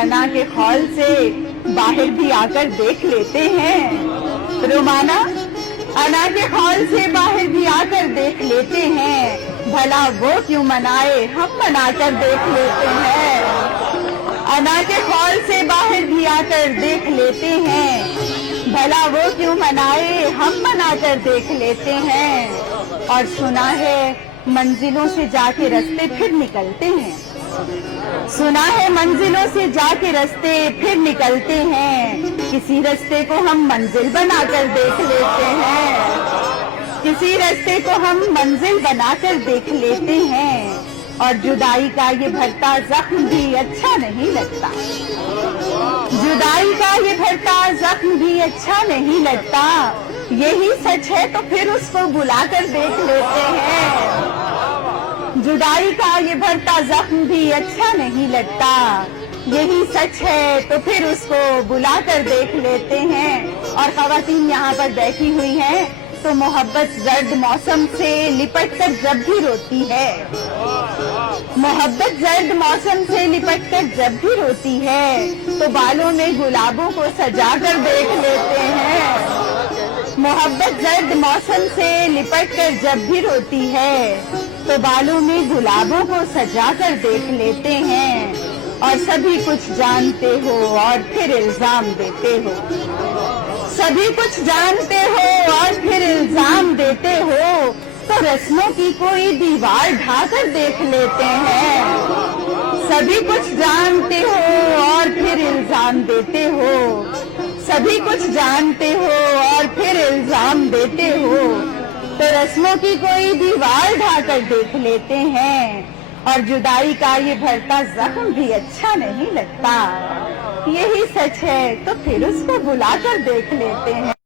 अना के खौल से बाहर भी आकर देख लेते हैं। रोमाना, अना के खौल से बाहर भी आकर देख लेते हैं, भला वो क्यों मनाए हम मनाकर देख लेते हैं। अना के खौल से बाहर भी आकर देख लेते हैं, भला वो क्यों मनाए हम मनाकर देख लेते हैं। और सुना है मंजिलों से जाके रास्ते फिर निकलते हैं, सुना है मंजिलों से जाके रास्ते फिर निकलते हैं, किसी रास्ते को हम मंजिल बनाकर देख लेते हैं, किसी रास्ते को हम मंजिल बनाकर देख लेते हैं। और जुदाई का ये भरता जख्म भी अच्छा नहीं लगता, जुदाई का ये भरता जख्म भी अच्छा नहीं लगता। यही सच है तो फिर उसको बुलाकर देख लेते हैं, जुदाई का ये भरता जख्म भी अच्छा नहीं लगता। यही सच है तो फिर उसको बुलाकर देख लेते हैं। और ख़वातीन यहाँ पर बैठी हुई हैं तो मोहब्बत जर्द मौसम से लिपट कर जब भी रोती है, मोहब्बत जर्द मौसम से लिपट कर जब भी रोती है, तो बालों में गुलाबों को सजा कर देख लेते हैं। मोहब्बत जर्द मौसम से लिपट कर जब भी रोती है, तो बालों में गुलाबों को सजा कर देख लेते हैं। और सभी कुछ जानते हो और फिर इल्जाम देते हो, सभी कुछ जानते हो और फिर इल्जाम देते हो, तो रस्मों की कोई दीवार ढाकर देख लेते हैं। सभी कुछ जानते हो और फिर इल्जाम देते हो, सभी कुछ जानते हो और फिर इल्जाम देते हो, तो रस्मों की कोई दीवार ढाकर देख लेते हैं। और जुदाई का ये भरता जख्म भी अच्छा नहीं लगता। यही सच है तो फिर उसको बुलाकर देख लेते हैं।